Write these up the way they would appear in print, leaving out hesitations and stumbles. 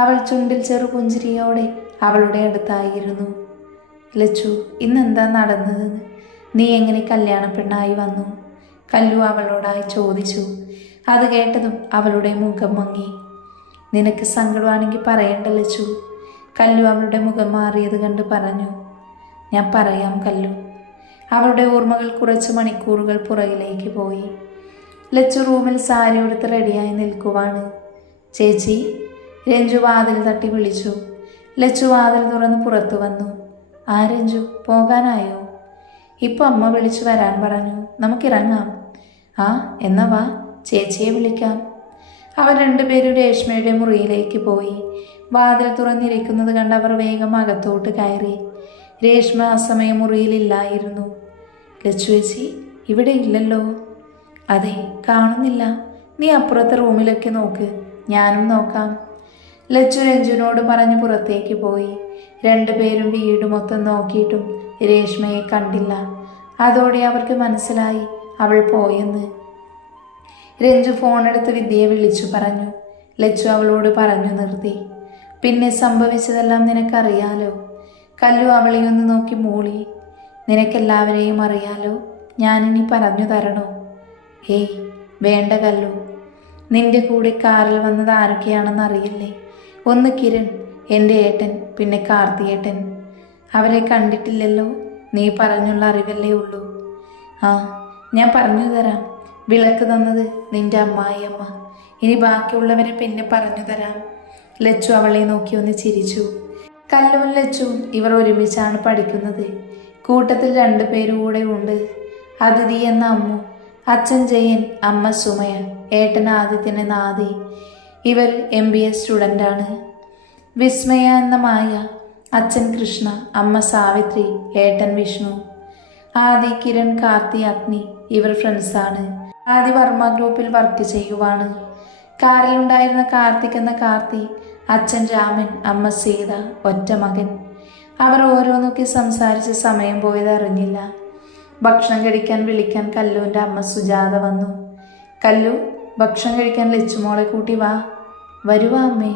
അവൾ ചുണ്ടിൽ ചെറുപുഞ്ചിരിയോടെ അവളുടെ അടുത്തായിരുന്നു. ലച്ചു, ഇന്നെന്താ നടന്നത്? നീ എങ്ങനെ കല്യാണ പെണ്ണായി വന്നു? കല്ലു അവളോടായി ചോദിച്ചു. അത് കേട്ടതും അവളുടെ മുഖം മങ്ങി. നിനക്ക് സങ്കടമാണെങ്കിൽ പറയണ്ട ലച്ചു. കല്ലു അവളുടെ മുഖം മാറിയത് കണ്ട് പറഞ്ഞു. ഞാൻ പറയാം കല്ലു. അവളുടെ ഓർമ്മകൾ കുറച്ച് മണിക്കൂറുകൾ പുറകിലേക്ക് പോയി. ലച്ചു റൂമിൽ സാരി ഉടുത്ത് റെഡിയായി നിൽക്കുവാണ്. ചേച്ചി, രഞ്ജു വാതിൽ തട്ടി വിളിച്ചു. ലച്ചു വാതിൽ തുറന്ന് പുറത്തു വന്നു. ആ രഞ്ജു, പോകാനായോ? ഇപ്പം അമ്മ വിളിച്ചു വരാൻ പറഞ്ഞു. നമുക്കിറങ്ങാം. ആ എന്നാ വാ, ചേച്ചിയെ വിളിക്കാം. അവർ രണ്ടുപേരും രേഷ്മയുടെ മുറിയിലേക്ക് പോയി. വാതിൽ തുറന്നിരിക്കുന്നത് കണ്ട് അവർ വേഗം അകത്തോട്ട് കയറി. രേഷ്മ ആ സമയം മുറിയിലില്ലായിരുന്നു. ലച്ചു ചേച്ചി ഇവിടെ ഇല്ലല്ലോ. അതെ, കാണുന്നില്ല. നീ അപ്പുറത്തെ റൂമിലൊക്കെ നോക്ക്, ഞാനും നോക്കാം. ലച്ചു രഞ്ജുവിനോട് പറഞ്ഞ് പുറത്തേക്ക് പോയി. രണ്ടുപേരും വീട് മൊത്തം നോക്കിയിട്ടും രേഷ്മയെ കണ്ടില്ല. അതോടെ അവർക്ക് മനസ്സിലായി അവൾ പോയെന്ന്. രഞ്ജു ഫോണെടുത്ത് വിദ്യയെ വിളിച്ചു പറഞ്ഞു. ലച്ചു അവളോട് പറഞ്ഞു നിർത്തി. പിന്നെ സംഭവിച്ചതെല്ലാം നിനക്കറിയാലോ. കല്ലു അവളെ ഒന്ന് നോക്കി മൂളി. നിനക്കെല്ലാവരെയും അറിയാലോ, ഞാനിനി പറഞ്ഞു തരണോ? ഏയ് വേണ്ട കല്ലു. നിന്റെ കൂടെ കാറിൽ വന്നത് ആരൊക്കെയാണെന്ന് അറിയില്ലേ? ഒന്ന് കിരൺ, എൻ്റെ ഏട്ടൻ, പിന്നെ കാർത്തിയേട്ടൻ. അവരെ കണ്ടിട്ടില്ലല്ലോ. നീ പറഞ്ഞുള്ള അറിവല്ലേ ഉള്ളൂ. ആ, ഞാൻ പറഞ്ഞു തരാം. വിളക്ക് തന്നത് നിന്റെ അമ്മായിയമ്മ. ഇനി ബാക്കിയുള്ളവരെ പിന്നെ പറഞ്ഞു തരാം. ലച്ചു അവളെ നോക്കി ഒന്ന് ചിരിച്ചു. കല്ലുവും ലച്ചുവും ഇവർ ഒരുമിച്ചാണ് പഠിക്കുന്നത്. കൂട്ടത്തിൽ 2 പേരും കൂടെ ഉണ്ട്. അതിഥി എന്ന അമ്മു, അച്ഛൻ ജയൻ, അമ്മ സുമയ, ഏട്ടൻ ആദിത്യന് നാദി. ഇവർ MBA സ്റ്റുഡൻ്റാണ്. വിസ്മയ എന്ന മായ, അച്ഛൻ കൃഷ്ണ, അമ്മ സാവിത്രി, ഏട്ടൻ വിഷ്ണു. ആദി, കിരൺ, കാർത്തി, അഗ്നി ഇവർ ഫ്രണ്ട്സാണ്. ആദി വർമ്മ ഗ്രൂപ്പിൽ വർക്ക് ചെയ്യുവാണ്. കാറിലുണ്ടായിരുന്ന കാർത്തിക് എന്ന കാർത്തി, അച്ഛൻ രാമൻ, അമ്മ സീത, ഒറ്റ മകൻ. അവർ ഓരോന്നൊക്കെ സംസാരിച്ച് സമയം പോയത് അറിഞ്ഞില്ല. ഭക്ഷണം കഴിക്കാൻ വിളിക്കാൻ കല്ലുവിൻ്റെ അമ്മ സുജാത വന്നു. കല്ലു, ഭക്ഷണം കഴിക്കാൻ ലച്ചുമോളെ കൂട്ടി വാ. വരുവാ അമ്മേ.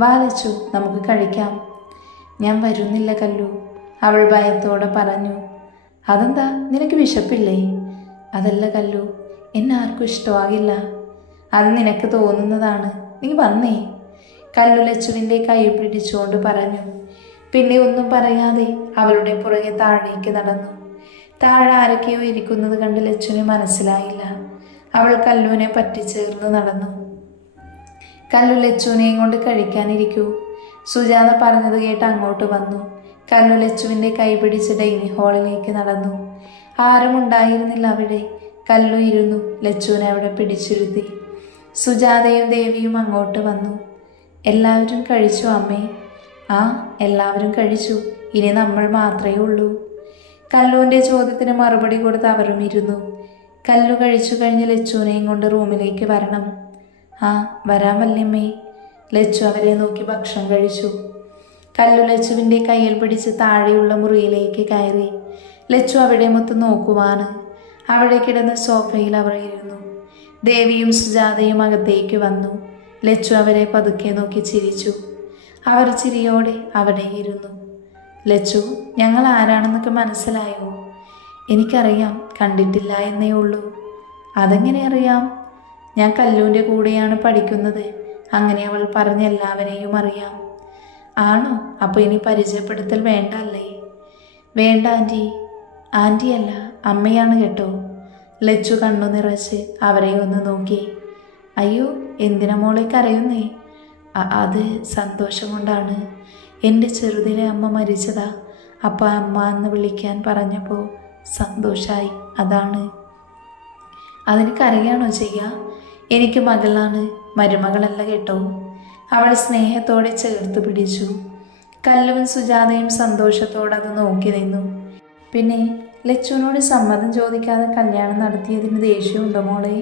വാ ലച്ചു, നമുക്ക് കഴിക്കാം. ഞാൻ വരുന്നില്ല കല്ലു, അവൾ ഭയത്തോടെ പറഞ്ഞു. അതെന്താ, നിനക്ക് വിശപ്പില്ലേ? അതല്ല കല്ലു, എന്നെ ആർക്കും ഇഷ്ടമാകില്ല. അത് നിനക്ക് തോന്നുന്നതാണ്. നീ വന്നേ. കല്ലു ലച്ചുവിൻ്റെ കൈ പിടിച്ചുകൊണ്ട് പറഞ്ഞു. പിന്നെ ഒന്നും പറയാതെ അവളുടെ പുറകെ താഴേക്ക് നടന്നു. താഴെ ആരൊക്കെയോ ഇരിക്കുന്നത് കണ്ട് ലച്ചുവിന് മനസ്സിലായില്ല. അവൾ കല്ലുവിനെ പറ്റിച്ചേർന്ന് നടന്നു. കല്ലു ലച്ചുവിനെയും കൊണ്ട് കഴിക്കാനിരിക്കൂ. സുജാത പറഞ്ഞത് കേട്ട് അങ്ങോട്ട് വന്നു. കല്ലു ലച്ചുവിൻ്റെ കൈ പിടിച്ച് ഡൈനിങ് ഹാളിലേക്ക് നടന്നു. ആരും ഉണ്ടായിരുന്നില്ല അവിടെ. കല്ലു ഇരുന്നു. ലച്ചുവിനെ അവിടെ പിടിച്ചിരുത്തി. സുജാതയും ദേവിയും അങ്ങോട്ട് വന്നു. എല്ലാവരും കഴിച്ചു അമ്മേ? ആ, എല്ലാവരും കഴിച്ചു. ഇനി നമ്മൾ മാത്രമേ ഉള്ളൂ. കല്ലുവിൻ്റെ ചോദ്യത്തിന് മറുപടി കൊടുത്ത് അവരും ഇരുന്നു. കല്ലു കഴിച്ചു കഴിഞ്ഞ് ലച്ചുവിനെയും കൊണ്ട് റൂമിലേക്ക് വരണം. ആ, വരാൻ വല്യമ്മേ. ലച്ചു അവരെ നോക്കി ഭക്ഷണം കഴിച്ചു. കല്ലു ലച്ചുവിൻ്റെ കയ്യിൽ പിടിച്ച് താഴെയുള്ള മുറിയിലേക്ക് കയറി. ലച്ചു അവിടെ മൊത്തം നോക്കുവാണ്. അവിടെ കിടന്ന സോഫയിൽ അവർ ഇരുന്നു. ദേവിയും സുജാതയും അകത്തേക്ക് വന്നു. ലച്ചു അവരെ പതുക്കെ നോക്കി ചിരിച്ചു. അവർ ചിരിയോടെ അവിടെ ഇരുന്നു. ലച്ചു, ഞങ്ങൾ ആരാണെന്നൊക്കെ മനസ്സിലായോ? എനിക്കറിയാം, കണ്ടിട്ടില്ല എന്നേ ഉള്ളൂ. അതെങ്ങനെ അറിയാം? ഞാൻ കല്ലുവിൻ്റെ കൂടെയാണ് പഠിക്കുന്നത്. അങ്ങനെ അവൾ പറഞ്ഞ എല്ലാവരെയും അറിയാം. ആണോ? അപ്പോൾ ഇനി പരിചയപ്പെടുത്തൽ വേണ്ട അല്ലേ? വേണ്ട ആൻറ്റി. ആൻറ്റിയല്ല, അമ്മയാണ് കേട്ടോ. ലച്ചു കണ്ണു നിറച്ച് അവരെ ഒന്ന് നോക്കി. അയ്യോ, എന്തിനാ മോളെ കരയുന്നേ? അത് സന്തോഷം കൊണ്ടാണ്. എൻ്റെ ചെറുതിലെ അമ്മ മരിച്ചതാ. അപ്പം അമ്മ എന്ന് വിളിക്കാൻ പറഞ്ഞപ്പോൾ സന്തോഷമായി, അതാണ്. അതിന് കരയാണോ ചെയ്യുക? എനിക്ക് മകളാണ്, മരുമകളല്ല കേട്ടോ. അവൾ സ്നേഹത്തോടെ ചേർത്ത് പിടിച്ചു. കല്ലുവും സുജാതയും സന്തോഷത്തോടെ അത് നോക്കി നിന്നു. പിന്നെ ലച്ചുവിനോട് സമ്മതം ചോദിക്കാതെ കല്യാണം നടത്തിയതിന് ദേഷ്യമുണ്ടോ മോളെ?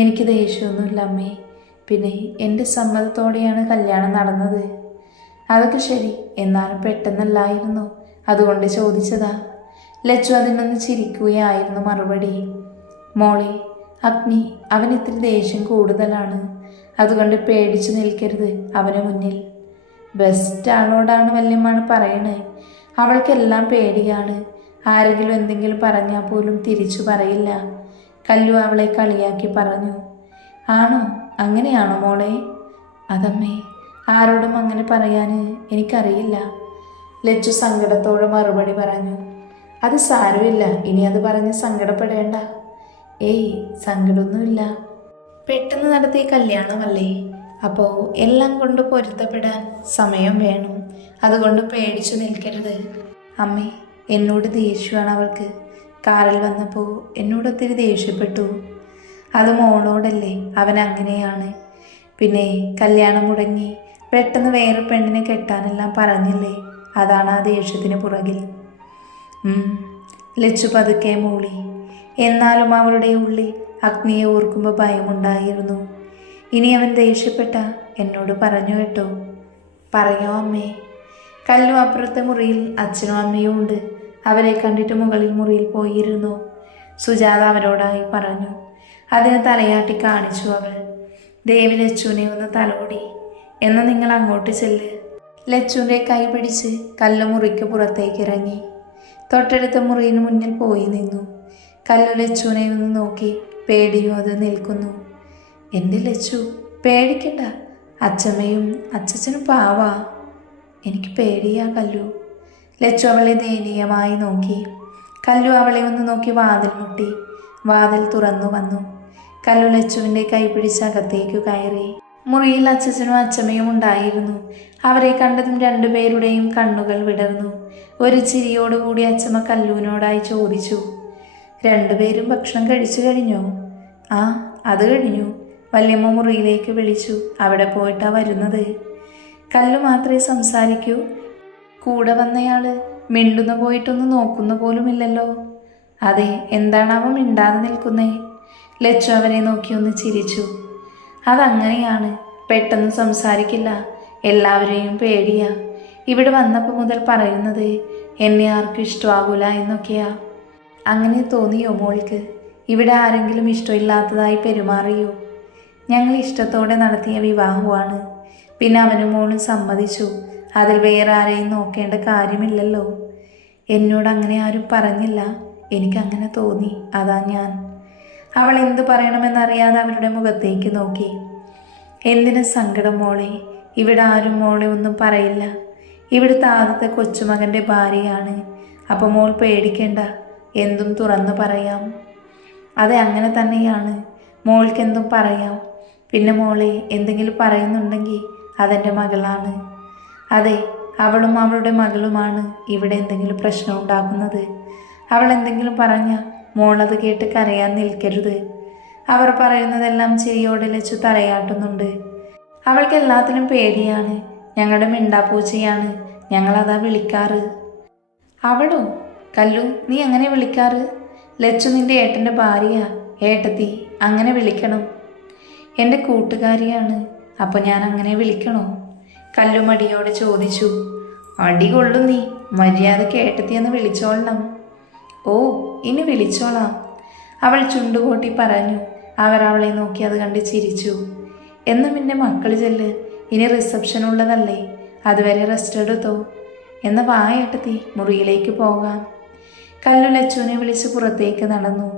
എനിക്ക് ദേഷ്യമൊന്നുമില്ല അമ്മേ. പിന്നെ എൻ്റെ സമ്മതത്തോടെയാണ് കല്യാണം നടന്നത്. അതൊക്കെ ശരി, എന്നാലും പെട്ടെന്നല്ലായിരുന്നു, അതുകൊണ്ട് ചോദിച്ചതാ. ലച്ചു അതിനൊന്ന് ചിരിക്കുകയായിരുന്നു മറുപടി. മോളെ, അഗ്നി അവൻ ഇത്തിരി ദേഷ്യം കൂടുതലാണ്. അതുകൊണ്ട് പേടിച്ചു നിൽക്കരുത് അവന് മുന്നിൽ. ബെസ്റ്റ് ആളോടാണ് വല്യമ്മാണ് പറയണേ. അവൾക്കെല്ലാം പേടിയാണ്. ആരെങ്കിലും എന്തെങ്കിലും പറഞ്ഞാൽ പോലും തിരിച്ചു പറയില്ല. കല്ലു അവളെ കളിയാക്കി പറഞ്ഞു. ആണോ? അങ്ങനെയാണോ മോളെ? അതമ്മേ, ആരോടും അങ്ങനെ പറയാൻ എനിക്കറിയില്ല. ലച്ചു സങ്കടത്തോടെ മറുപടി പറഞ്ഞു. അത് സാരമില്ല, ഇനി അത് പറഞ്ഞ് സങ്കടപ്പെടേണ്ട. ഏയ്, സങ്കടമൊന്നുമില്ല. പെട്ടെന്ന് നടത്തിയ കല്യാണമല്ലേ, അപ്പോൾ എല്ലാം കൊണ്ട് പൊരുത്തപ്പെടാൻ സമയം വേണം. അതുകൊണ്ട് പേടിച്ചു നിൽക്കരുത്. അമ്മേ, എന്നോട് ദേഷ്യമാണ് അവൾക്ക്. കാറിൽ വന്നപ്പോൾ എന്നോട് ഒത്തിരി ദേഷ്യപ്പെട്ടു. അത് മോളോടല്ലേ, അവൻ അങ്ങനെയാണ്. പിന്നെ കല്യാണം മുടങ്ങി പെട്ടെന്ന് വേറെ പെണ്ണിനെ കെട്ടാനെല്ലാം പറഞ്ഞില്ലേ, അതാണ് ആ ദേഷ്യത്തിന് പുറകിൽ. ലച്ചു പതുക്കെ മൂളി. എന്നാലും അവളുടെ ഉള്ളിൽ അഗ്നിയെ ഓർക്കുമ്പോൾ ഭയമുണ്ടായിരുന്നു. ഇനി അവൻ ദേഷ്യപ്പെട്ട എന്നോട് പറഞ്ഞു കേട്ടോ. പറയോ അമ്മേ? കല്ലു അപ്പുറത്തെ മുറിയിൽ അച്ഛനും അമ്മയും ഉണ്ട്. അവരെ കണ്ടിട്ട് മുകളിൽ മുറിയിൽ പോയിരുന്നു. സുജാത അവരോടായി പറഞ്ഞു. അതിന് തലയാട്ടി കാണിച്ചു അവൾ. ദേവി ലച്ചുവിനെ ഒന്ന് തലോടി. എന്ന് നിങ്ങൾ അങ്ങോട്ട് ചെല്ല്. ലച്ചുവിൻ്റെ കൈ പിടിച്ച് കല്ലു മുറിക്ക് പുറത്തേക്ക് ഇറങ്ങി. തൊട്ടടുത്ത മുറിയിന് മുന്നിൽ പോയി നിന്നു. കല്ലു ലച്ചുവിനെ ഒന്ന് നോക്കി പേടിയോ അത് നിൽക്കുന്നു. എൻ്റെ ലച്ചു, പേടിക്കണ്ട. അച്ഛമ്മയും അച്ഛനും പാവാ. എനിക്ക് പേടിയാ കല്ലു. ലച്ചു അവളെ ദയനീയമായി നോക്കി. കല്ലു അവളെ ഒന്ന് നോക്കി വാതിൽ മുട്ടി. വാതിൽ തുറന്നു വന്നു. കല്ലു ലച്ചുവിൻ്റെ കൈ പിടിച്ച് അകത്തേക്ക് കയറി. മുറിയിൽ അച്ഛനും അച്ഛമ്മയും ഉണ്ടായിരുന്നു. അവരെ കണ്ടതും രണ്ടുപേരുടെയും കണ്ണുകൾ വിടർന്നു. ഒരു ചിരിയോടുകൂടി അച്ഛമ്മ കല്ലുവിനോടായി ചോദിച്ചു. രണ്ടുപേരും ഭക്ഷണം കഴിച്ചു കഴിഞ്ഞോ? ആ, അത് കഴിഞ്ഞു. വല്യമ്മ മുറിയിലേക്ക് വിളിച്ചു. അവിടെ പോയിട്ടാ വരുന്നത്. കല്ലു മാത്രമേ സംസാരിക്കൂ. കൂടെ വന്നയാള് മിണ്ടുന്ന പോയിട്ടൊന്ന് നോക്കുന്ന പോലുമില്ലല്ലോ. അതെ, എന്താണ് അവൻ മിണ്ടാതെ നിൽക്കുന്നേ? ലച്ചു അവരെ നോക്കി ഒന്ന് ചിരിച്ചു. അതങ്ങനെയാണ്, പെട്ടെന്ന് സംസാരിക്കില്ല. എല്ലാവരെയും പേടിയാ. ഇവിടെ വന്നപ്പോൾ മുതൽ പറയുന്നത് എന്നെ ആർക്കും ഇഷ്ടമാകൂല എന്നൊക്കെയാ. അങ്ങനെ തോന്നിയോ മോൾക്ക്? ഇവിടെ ആരെങ്കിലും ഇഷ്ടമില്ലാത്തതായി പെരുമാറിയോ? ഞങ്ങൾ ഇഷ്ടത്തോടെ നടത്തിയ വിവാഹമാണ്. പിന്നെ അവനും മോളും സമ്മതിച്ചു. അതിൽ വേറെ ആരെയും നോക്കേണ്ട കാര്യമില്ലല്ലോ. എന്നോട് അങ്ങനെ ആരും പറഞ്ഞില്ല. എനിക്കങ്ങനെ തോന്നി, അതാ ഞാൻ. അവൾ എന്തു പറയണമെന്നറിയാതെ അവരുടെ മുഖത്തേക്ക് നോക്കി. എന്തിനു സങ്കടം മോളെ? ഇവിടെ ആരും മോളെ ഒന്നും പറയില്ല. ഇവിടുത്തെ ആദ്യത്തെ കൊച്ചുമകൻ്റെ ഭാര്യയാണ്. അപ്പോൾ മോൾ പേടിക്കേണ്ട, എന്തും തുറന്നു പറയാം. അതെ, അങ്ങനെ തന്നെയാണ്. മോൾക്കെന്തും പറയാം. പിന്നെ മോളെ എന്തെങ്കിലും പറയുന്നുണ്ടെങ്കിൽ അതെൻ്റെ മകളാണ്. അതെ, അവളും അവളുടെ മകളുമാണ് ഇവിടെ എന്തെങ്കിലും പ്രശ്നം ഉണ്ടാക്കുന്നത്. അവൾ എന്തെങ്കിലും പറഞ്ഞാൽ മോളത് കേട്ട് കരയാൻ നിൽക്കരുത്. അവർ പറയുന്നതെല്ലാം ചിരിയോടെ ലച്ചു തലയാട്ടുന്നുണ്ട്. അവൾക്ക് എല്ലാത്തിനും പേടിയാണ്. ഞങ്ങളുടെ മിണ്ടാപ്പൂച്ചയാണ്, ഞങ്ങളതാ വിളിക്കാറ്. അവളോ? കല്ലു, നീ അങ്ങനെ വിളിക്കാറ്? ലച്ചു നിന്റെ ഏട്ടൻ്റെ ഭാര്യ. ഏട്ടത്തി, അങ്ങനെ വിളിക്കണം. എൻ്റെ കൂട്ടുകാരിയാണ്, അപ്പോൾ ഞാൻ അങ്ങനെ വിളിക്കണോ? കല്ലു മടിയോടെ ചോദിച്ചു. അടി കൊള്ളും നീ. മര്യാദയ്ക്ക് ഏട്ടത്തിയെന്ന് വിളിച്ചോളണം. ഓ, ഇനി വിളിച്ചോളാം, അവൾ ചുണ്ടുകൂട്ടി പറഞ്ഞു. അവർ അവളെ നോക്കി അത് കണ്ട് ചിരിച്ചു. എന്നും പിന്നെ മക്കൾ ചെല്ല്, ഇനി റിസപ്ഷൻ ഉള്ളതല്ലേ, അതുവരെ റെസ്റ്റ് എടുത്തോ. എന്ന വായേട്ടത്തി, മുറിയിലേക്ക് പോകാം. കല്ലു ലച്ചുവിനെ വിളിച്ച് പുറത്തേക്ക് നടന്നു.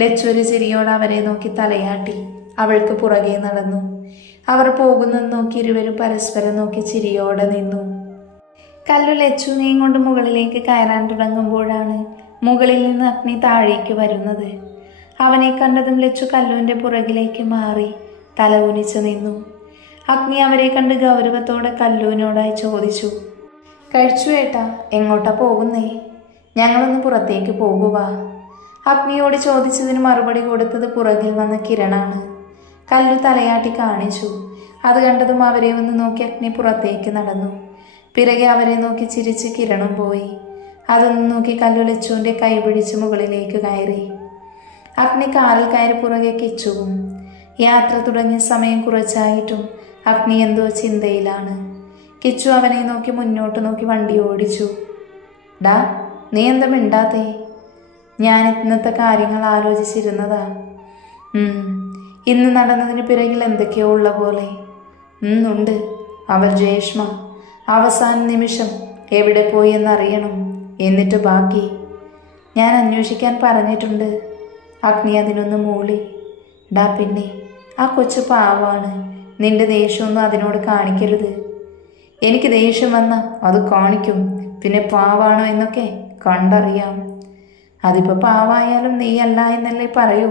ലച്ചു ഒരു ചിരിയോടെ അവരെ നോക്കി തലയാട്ടി. അവൾക്ക് പുറകെ നടന്നു. അവർ പോകുന്നത് നോക്കി ഇരുവരും പരസ്പരം നോക്കി ചിരിയോടെ നിന്നു. കല്ലു ലച്ചുവിനെയും കൊണ്ട് മുകളിലേക്ക് കയറാൻ തുടങ്ങുമ്പോഴാണ് മുകളിൽ നിന്ന് അഗ്നി താഴേക്ക് വരുന്നത്. അവനെ കണ്ടതും ലച്ചു കല്ലുവിൻ്റെ പുറകിലേക്ക് മാറി തല കുനിച്ച് നിന്നു. അഗ്നി അവരെ കണ്ട് ഗൗരവത്തോടെ കല്ലുവിനോടായി ചോദിച്ചു. കഴിച്ചു ഏട്ടാ, എങ്ങോട്ടാ പോകുന്നേ? ഞങ്ങളൊന്ന് പുറത്തേക്ക് പോകുക. അഗ്നിയോട് ചോദിച്ചതിന് മറുപടി കൊടുത്തത് പുറകിൽ വന്ന കിരണാണ്. കല്ലു തലയാട്ടി കാണിച്ചു. അത് കണ്ടതും അവരെ ഒന്ന് നോക്കി അഗ്നി പുറത്തേക്ക് നടന്നു. പിറകെ അവരെ നോക്കി ചിരിച്ച് കിരണും പോയി. അതൊന്ന് നോക്കി കല്ലു ലച്ചുവിൻ്റെ കൈ പിടിച്ച് മുകളിലേക്ക് കയറി. അഗ്നി കാറിൽ കയറി പുറകെ കിച്ചുവും. യാത്ര തുടങ്ങിയ സമയം കുറച്ചായിട്ടും അഗ്നി എന്തോ ചിന്തയിലാണ്. കിച്ചു അവനെ നോക്കി മുന്നോട്ട് നോക്കി വണ്ടി ഓടിച്ചു. ഡാ, നീ എന്താ മിണ്ടാത്തേ? ഞാൻ ഇന്നത്തെ കാര്യങ്ങൾ ആലോചിച്ചിരുന്നതാ. ഇന്ന് നടന്നതിന് പിറകിൽ എന്തൊക്കെയോ ഉള്ള പോലെ. ഉണ്ട്. അവർ ജയേഷ്മ അവസാന നിമിഷം എവിടെ പോയി എന്നറിയണം. എന്നിട്ട് ബാക്കി ഞാൻ അന്വേഷിക്കാൻ പറഞ്ഞിട്ടുണ്ട്. അഗ്നി അതിനൊന്ന് മൂളി. ഡാ പിന്നെ ആ കൊച്ചു പാവാണ്. നിന്റെ ദേഷ്യമൊന്നും അതിനോട് കാണിക്കരുത്. എനിക്ക് ദേഷ്യം വന്ന അത് കാണിക്കും. പിന്നെ പാവാണോ എന്നൊക്കെ കണ്ടറിയാം. അതിപ്പോൾ പാവായാലും നീ അല്ല എന്നല്ലേ പറയൂ.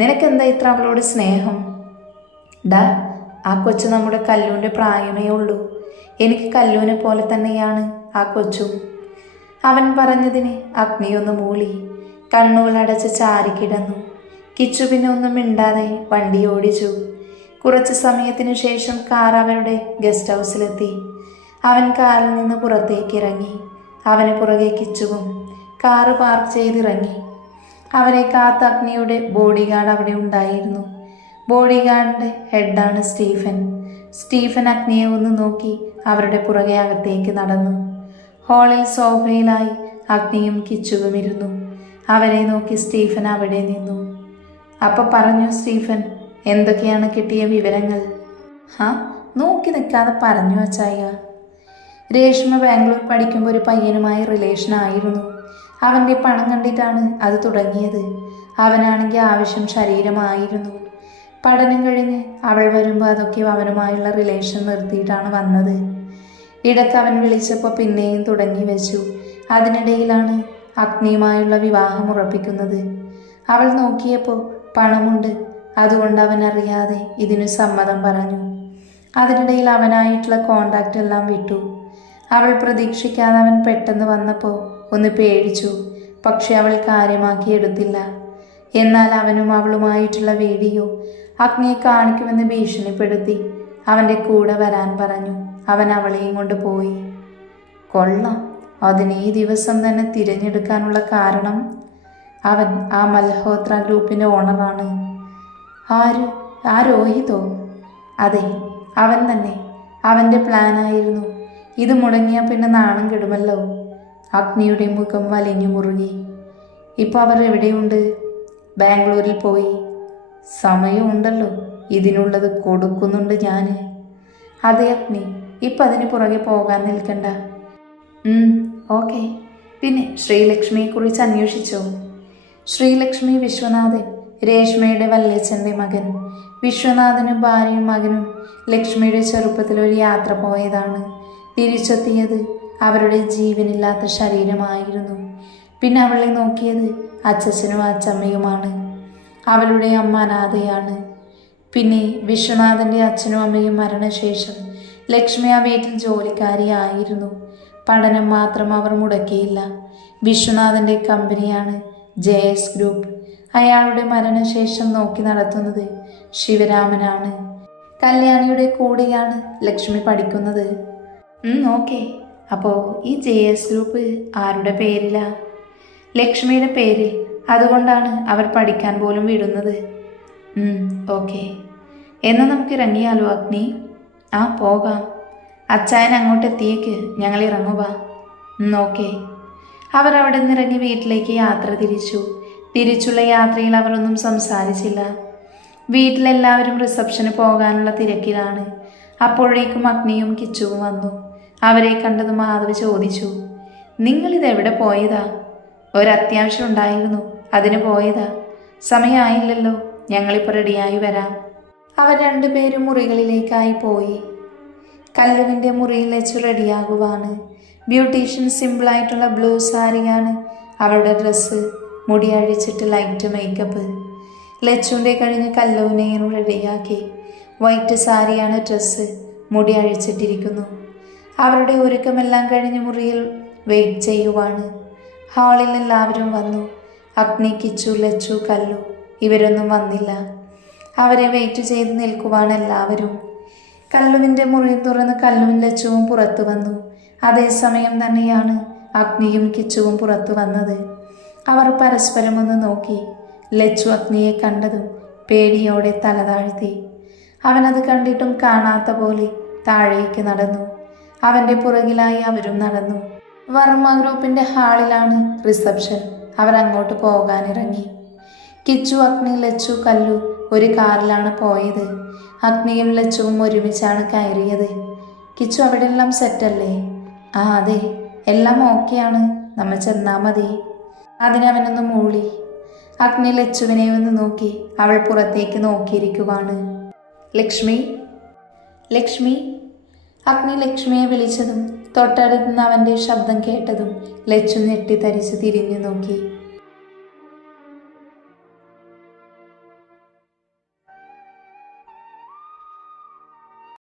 നിനക്കെന്താ ഇത്ര അവളോട് സ്നേഹം? ഡാ, ആ കൊച്ചു നമ്മുടെ കല്ലൂൻ്റെ പ്രായമേ ഉള്ളൂ. എനിക്ക് കല്ലൂനെ പോലെ തന്നെയാണ് ആ കൊച്ചും. അവൻ പറഞ്ഞതിന് അഗ്നിയൊന്ന് മൂളി. കണ്ണുകൾ അടച്ച് ചാരിക്കിടന്നു. കിച്ചു പിന്നെ ഒന്നും മിണ്ടാതെ വണ്ടി ഓടിച്ചു. കുറച്ച് സമയത്തിനു ശേഷം കാർ അവരുടെ ഗസ്റ്റ് ഹൗസിലെത്തി. അവൻ കാറിൽ നിന്ന് പുറത്തേക്ക് ഇറങ്ങി. അവന് പുറകെ കിച്ചുവും കാറ് പാർക്ക് ചെയ്തിറങ്ങി. അവരെ കാത്ത് അഗ്നിയുടെ ബോഡി ഗാർഡ് അവിടെ ഉണ്ടായിരുന്നു. ബോഡി ഗാർഡിൻ്റെ ഹെഡാണ് സ്റ്റീഫൻ. സ്റ്റീഫൻ അഗ്നിയെ ഒന്ന് നോക്കി അവരുടെ പുറകെ അകത്തേക്ക് നടന്നു. ഹാളിൽ സോഫയിലായി അഗ്നിയും കിച്ചുവും ഇരുന്നു. അവരെ നോക്കി സ്റ്റീഫൻ അവിടെ നിന്നു. അപ്പം പറഞ്ഞു സ്റ്റീഫൻ, എന്തൊക്കെയാണ് കിട്ടിയ വിവരങ്ങൾ? നോക്കി നിൽക്കാതെ പറഞ്ഞു അച്ചായ. രേഷ്മ ബാംഗ്ലൂർ പഠിക്കുമ്പോൾ ഒരു പയ്യനുമായി റിലേഷനായിരുന്നു. അവൻ്റെ പണം കണ്ടിട്ടാണ് അത് തുടങ്ങിയത്. അവനാണെങ്കിൽ ആവശ്യം ശരീരമായിരുന്നു. പഠനം കഴിഞ്ഞ് അവൾ വരുമ്പോൾ അതൊക്കെ അവനുമായുള്ള റിലേഷൻ നിർത്തിയിട്ടാണ് വന്നത്. ഇടയ്ക്ക് അവൻ വിളിച്ചപ്പോൾ പിന്നെയും തുടങ്ങി വെച്ചു. അതിനിടയിലാണ് അഗ്നിയുമായുള്ള വിവാഹം ഉറപ്പിക്കുന്നത്. അവൾ നോക്കിയപ്പോൾ പണമുണ്ട്. അതുകൊണ്ട് അവൻ അറിയാതെ ഇതിനു സമ്മതം പറഞ്ഞു. അതിനിടയിൽ അവനായിട്ടുള്ള കോണ്ടാക്റ്റ് എല്ലാം വിട്ടു. അവൾ പ്രതീക്ഷിക്കാതെ അവൻ പെട്ടെന്ന് വന്നപ്പോൾ ഒന്ന് പേടിച്ചു. പക്ഷെ അവൾ കാര്യമാക്കി എടുത്തില്ല. എന്നാൽ അവനും അവളുമായിട്ടുള്ള വീഡിയോ അഗ്നിയെ കാണിക്കുമെന്ന് ഭീഷണിപ്പെടുത്തി അവൻ്റെ കൂടെ വരാൻ പറഞ്ഞു. അവൻ അവളെയും കൊണ്ട് പോയി. കൊള്ളാം. അതിന് ഈ ദിവസം തന്നെ തിരഞ്ഞെടുക്കാനുള്ള കാരണം അവൻ ആ മൽഹോത്ര ഗ്രൂപ്പിൻ്റെ ഓണറാണ്. ആ രോഹിതോ? അതെ, അവൻ തന്നെ. അവൻ്റെ പ്ലാനായിരുന്നു. ഇത് മുടങ്ങിയാൽ പിന്നെ നാണം കെടുമല്ലോ. അഗ്നിയുടെ മുഖം വലിഞ്ഞു മുറുകി. ഇപ്പോൾ അവർ എവിടെയുണ്ട്? ബാംഗ്ലൂരിൽ പോയി. സമയമുണ്ടല്ലോ, ഇതിനുള്ളത് കൊടുക്കുന്നുണ്ട് ഞാൻ. അതെ അഗ്നി, ഇപ്പം അതിന് പുറകെ പോകാൻ നിൽക്കണ്ട. ഓക്കെ. പിന്നെ ശ്രീലക്ഷ്മിയെക്കുറിച്ച് അന്വേഷിച്ചോ? ശ്രീലക്ഷ്മി വിശ്വനാഥൻ, രേഷ്മയുടെ വല്യച്ഛൻ്റെ മകൻ. വിശ്വനാഥനും ഭാര്യയും മകനും ലക്ഷ്മിയുടെ ചെറുപ്പത്തിൽ ഒരു യാത്ര പോയതാണ്. തിരിച്ചെത്തിയത് അവരുടെ ജീവനില്ലാത്ത ശരീരമായിരുന്നു. പിന്നെ അവളെ നോക്കിയത് അച്ഛനും അച്ചമ്മയുമാണ്. അവളുടെ അമ്മ അനാഥയാണ്. പിന്നെ വിശ്വനാഥൻ്റെ അച്ഛനും അമ്മയും മരണശേഷം ലക്ഷ്മി ആ വീട്ടിൽ ജോലിക്കാരിയായിരുന്നു. പഠനം മാത്രം അവർ മുടക്കിയില്ല. വിശ്വനാഥൻ്റെ കമ്പനിയാണ് JS ഗ്രൂപ്പ്. അയാളുടെ മരണശേഷം നോക്കി നടത്തുന്നത് ശിവരാമനാണ്. കല്യാണിയുടെ കൂടെയാണ് ലക്ഷ്മി പഠിക്കുന്നത്. ഓക്കെ. അപ്പോൾ ഈ JS ഗ്രൂപ്പ് ആരുടെ പേരിലാ? ലക്ഷ്മിയുടെ പേരിൽ. അതുകൊണ്ടാണ് അവർ പഠിക്കാൻ പോലും വിടുന്നത്. ഓക്കെ. എന്നാൽ നമുക്ക് ഇറങ്ങിയാലോ അഗ്നി? പോകാം. അച്ചായൻ അങ്ങോട്ട് എത്തിയേക്ക്, ഞങ്ങൾ ഇറങ്ങുക. ഓക്കെ. അവരവിടെ നിന്നിറങ്ങി വീട്ടിലേക്ക് യാത്ര തിരിച്ചു. തിരിച്ചുള്ള യാത്രയിൽ അവരൊന്നും സംസാരിച്ചില്ല. വീട്ടിലെല്ലാവരും റിസപ്ഷന് പോകാനുള്ള തിരക്കിലാണ്. അപ്പോഴേക്കും അഗ്നിയും കിച്ചുവും വന്നു. അവരെ കണ്ടതും മാധവ് ചോദിച്ചു, നിങ്ങളിതെവിടെ പോയതാ? ഒരത്യാവശ്യം ഉണ്ടായിരുന്നു, അതിന് പോയതാ. സമയമായില്ലല്ലോ, ഞങ്ങളിപ്പോൾ റെഡിയായി വരാം. അവർ രണ്ടുപേരും മുറികളിലേക്കായി പോയി. കല്ലുവിൻ്റെ മുറിയിൽ വെച്ച് റെഡിയാകുവാണ്. ബ്യൂട്ടീഷ്യൻ സിമ്പിളായിട്ടുള്ള ബ്ലൂ സാരിയാണ് അവളുടെ ഡ്രസ്സ്. മുടി അഴിച്ചിട്ട് ലൈറ്റ് മേക്കപ്പ്. ലച്ചുവിൻ്റെ കഴിഞ്ഞ് കല്ലുവിനെയും റെഡിയാക്കി. വൈറ്റ് സാരിയാണ് ഡ്രസ്സ്. മുടി അഴിച്ചിട്ടിരിക്കുന്നു. അവരുടെ ഒരുക്കമെല്ലാം കഴിഞ്ഞ് മുറിയിൽ വെയിറ്റ് ചെയ്യുവാണ്. ഹാളിൽ എല്ലാവരും വന്നു. അഗ്നി, കിച്ചു, ലച്ചു, കല്ലു ഇവരൊന്നും വന്നില്ല. അവരെ വെയിറ്റ് ചെയ്ത് നിൽക്കുവാണ് എല്ലാവരും. കല്ലുവിൻ്റെ മുറി തുറന്ന് കല്ലുവും ലച്ചുവും പുറത്തു വന്നു. അതേസമയം തന്നെയാണ് അഗ്നിയും കിച്ചുവും പുറത്തു വന്നത്. അവർ പരസ്പരം ഒന്ന് നോക്കി. ലച്ചു അഗ്നിയെ കണ്ടതും പേടിയോടെ തല താഴ്ത്തി. അവനത് കണ്ടിട്ടും കാണാത്ത പോലെ താഴേക്ക് നടന്നു. അവൻ്റെ പുറകിലായി അവരും നടന്നു. വർമ്മ ഗ്രൂപ്പിൻ്റെ ഹാളിലാണ് റിസപ്ഷൻ. അവർ അങ്ങോട്ട് പോകാനിറങ്ങി. കിച്ചു, അഗ്നി, ലച്ചു, കല്ലു ഒരു കാറിലാണ് പോയത്. അഗ്നിയും ലച്ചുവും ഒരുമിച്ചാണ് കയറിയത്. കിച്ചു അവിടെയെല്ലാം സെറ്റല്ലേ? ആ അതെ, എല്ലാം ഓക്കെയാണ്, നമ്മൾ ചെന്നാൽ മതി. അതിനവനൊന്ന് മൂളി. അഗ്നി ലച്ചുവിനെ ഒന്ന് നോക്കി. അവൾ പുറത്തേക്ക് നോക്കിയിരിക്കുവാണ്. ലക്ഷ്മി, ലക്ഷ്മി. അഗ്നി ലക്ഷ്മിയെ വിളിച്ചതും തൊട്ടടുത്ത് നിന്ന് അവൻ്റെ ശബ്ദം കേട്ടതും ലച്ചു ഞെട്ടിത്തരിച്ച് തിരിഞ്ഞു നോക്കി.